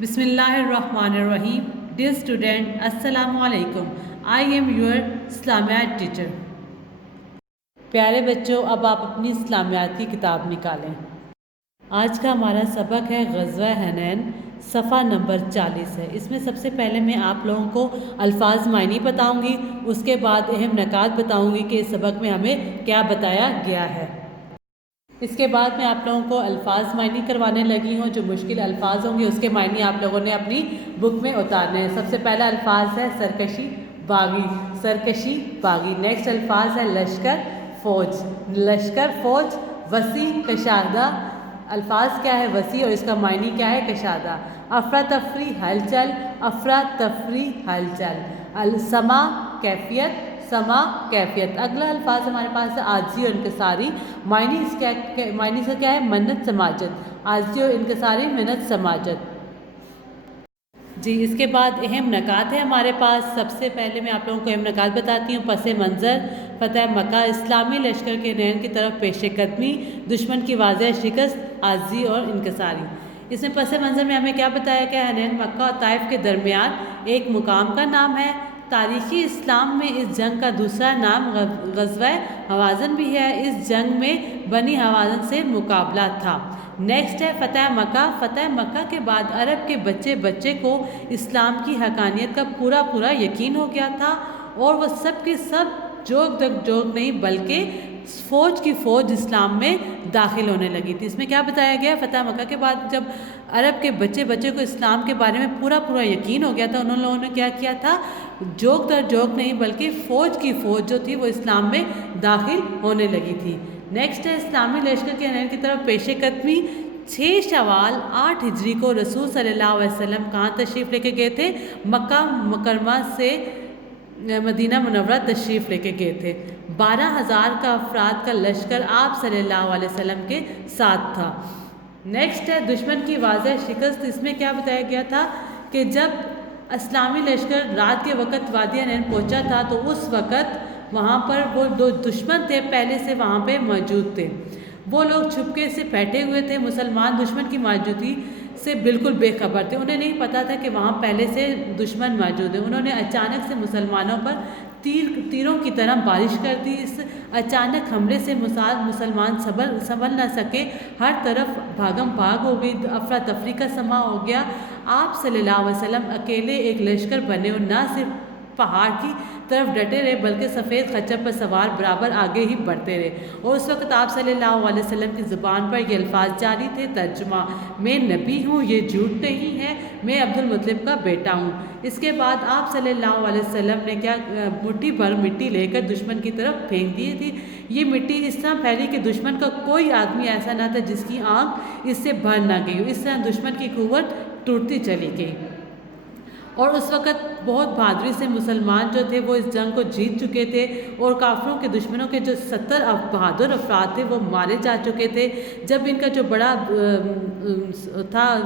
بسم اللہ الرحمن الرحیم. ڈیئر اسٹوڈنٹ، السلام علیکم. آئی ایم یور اسلامیات ٹیچر. پیارے بچوں، اب آپ اپنی اسلامیات کی کتاب نکالیں. آج کا ہمارا سبق ہے غزوہ حنین، صفحہ نمبر 40 ہے. اس میں سب سے پہلے میں آپ لوگوں کو الفاظ معنی بتاؤں گی، اس کے بعد اہم نکات بتاؤں گی کہ اس سبق میں ہمیں کیا بتایا گیا ہے. اس کے بعد میں آپ لوگوں کو الفاظ معنی کروانے لگی ہوں. جو مشکل الفاظ ہوں گے اس کے معنی آپ لوگوں نے اپنی بک میں اتارنے ہیں. سب سے پہلا الفاظ ہے سرکشی باغی. سرکشی باغی. نیکسٹ الفاظ ہے لشکر فوج. لشکر فوج. وسیع کشادہ. الفاظ کیا ہے وسیع اور اس کا معنی کیا ہے کشادہ. افراتفری ہلچل. افراتفری ہلچل. السما کیفیت. سما کیفیت. اگلا الفاظ ہمارے پاس ہے عاجزی اور انکساری. معنی سے کیا ہے منت سماجت. عاجزی اور انکساری منت سماجت. جی، اس کے بعد اہم نکات ہے ہمارے پاس. سب سے پہلے میں آپ لوگوں کو اہم نکات بتاتی ہوں. پس منظر فتح مکہ. اسلامی لشکر کے حنین کی طرف پیش قدمی. دشمن کی واضح شکست. عاجزی اور انکساری. اس میں پس منظر میں ہمیں کیا بتایا گیا؟ حنین مکہ اور طائف کے درمیان ایک مقام کا نام ہے. تاریخی اسلام میں اس جنگ کا دوسرا نام غزوہ حوازن بھی ہے. اس جنگ میں بنی حوازن سے مقابلہ تھا. نیکسٹ ہے فتح مکہ. فتح مکہ کے بعد عرب کے بچے بچے کو اسلام کی حقانیت کا پورا یقین ہو گیا تھا اور وہ سب کے سب جوگ نہیں بلکہ فوج کی فوج اسلام میں داخل ہونے لگی تھی. اس میں کیا بتایا گیا؟ فتح مکہ کے بعد جب عرب کے بچے کو اسلام کے بارے میں پورا یقین ہو گیا تھا، انہوں لوگوں نے کیا کیا تھا؟ جوگ نہیں بلکہ فوج کی فوج جو تھی وہ اسلام میں داخل ہونے لگی تھی. نیکسٹ ہے اسلامی لشکر کے حنین کی طرف پیش قدمی. 6 شوال 8 ہجری کو رسول صلی اللہ علیہ وسلم کہاں تشریف لے کے گئے تھے؟ مکہ مکرمہ سے مدینہ منورہ تشریف لے کے گئے تھے. 12,000 کا افراد کا لشکر آپ صلی اللہ علیہ وسلم کے ساتھ تھا. نیکسٹ ہے دشمن کی واضح شکست. اس میں کیا بتایا گیا تھا کہ جب اسلامی لشکر رات کے وقت وادی حنین پہنچا تھا تو اس وقت وہاں پر وہ دو دشمن تھے پہلے سے وہاں پہ موجود تھے. وہ لوگ چھپکے سے بیٹھے ہوئے تھے. مسلمان دشمن کی موجودگی سے بالکل بے خبر تھے. انہیں نہیں پتا تھا کہ وہاں پہلے سے دشمن موجود ہیں. انہوں نے اچانک سے مسلمانوں پر تیروں کی طرح بارش کر دی. اس اچانک حملے سے مسلمان سنبھل نہ سکے. ہر طرف بھاگم بھاگ ہو گئی. افراتفری کا سما ہو گیا. آپ صلی اللہ علیہ وسلم اکیلے ایک لشکر بنے اور نہ صرف پہاڑ کی طرف ڈٹے رہے بلکہ سفید خچر پر سوار برابر آگے ہی بڑھتے رہے. اور اس وقت آپ صلی اللہ علیہ وسلم کی زبان پر یہ الفاظ جاری تھے. ترجمہ: میں نبی ہوں، یہ جھوٹ نہیں ہے، میں عبد المطلب کا بیٹا ہوں. اس کے بعد آپ صلی اللہ علیہ وسلم نے کیا مٹھی بھر مٹی لے کر دشمن کی طرف پھینک دی تھی. یہ مٹی اس طرح پھیلی کہ دشمن کا کوئی آدمی ایسا نہ تھا جس کی آنکھ اس سے بھر نہ گئی. اس طرح دشمن کی قوت ٹوٹتی چلی گئی. اور اس وقت بہت بہادری سے مسلمان جو تھے وہ اس جنگ کو جیت چکے تھے اور کافروں کے دشمنوں کے جو 70 بہادر افراد تھے وہ مارے جا چکے تھے. جب ان کا جو بڑا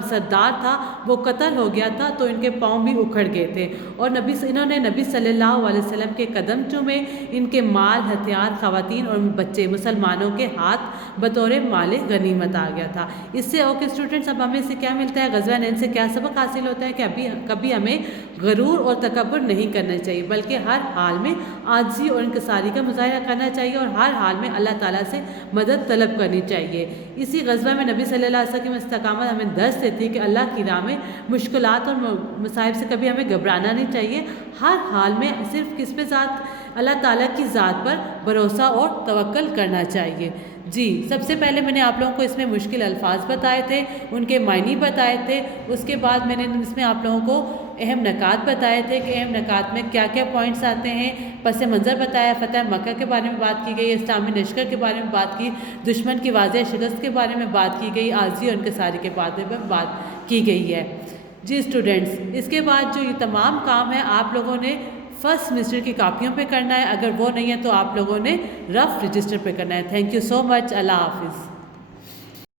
سردار تھا وہ قتل ہو گیا تھا تو ان کے پاؤں بھی اکھڑ گئے تھے اور انہوں نے نبی صلی اللہ علیہ وسلم کے قدم چومے. ان کے مال ہتھیار خواتین اور بچے مسلمانوں کے ہاتھ بطور مال غنیمت آ گیا تھا. اس سے اوکے اسٹوڈنٹس، اب ہمیں سے کیا ملتا ہے؟ غزوہ حنین سے کیا سبق حاصل ہوتا ہے کہ کبھی ہمیں غرور اور تکبر نہیں کرنا چاہیے بلکہ ہر حال میں عاجزی اور انکساری کا مظاہرہ کرنا چاہیے اور ہر حال میں اللہ تعالیٰ سے مدد طلب کرنی چاہیے. اسی غزوہ میں نبی صلی اللہ علیہ وسلم کی استقامت ہمیں درس دیتی ہے کہ اللہ کی راہ میں مشکلات اور مصائب سے کبھی ہمیں گھبرانا نہیں چاہیے. ہر حال میں صرف کس پہ اللہ تعالیٰ کی ذات پر بھروسہ اور توکل کرنا چاہیے. جی، سب سے پہلے میں نے آپ لوگوں کو اس میں مشکل الفاظ بتائے تھے، ان کے معنی بتائے تھے. اس کے بعد میں نے اس میں آپ لوگوں کو اہم نکات بتائے تھے کہ اہم نکات میں کیا کیا پوائنٹس آتے ہیں. پس منظر بتایا، فتح مکہ کے بارے میں بات کی گئی، اسلامی لشکر کے بارے میں بات کی، دشمن کی واضح شکست کے بارے میں بات کی گئی، عاجزی اور انکساری کے بارے میں بات کی گئی ہے. جی اسٹوڈنٹس، اس کے بعد جو یہ تمام کام ہے آپ لوگوں نے فرسٹ سیمسٹر کی کاپیوں پہ کرنا ہے. اگر وہ نہیں ہے تو آپ لوگوں نے رف رجسٹر پہ کرنا ہے. تھینک یو سو مچ. اللہ حافظ.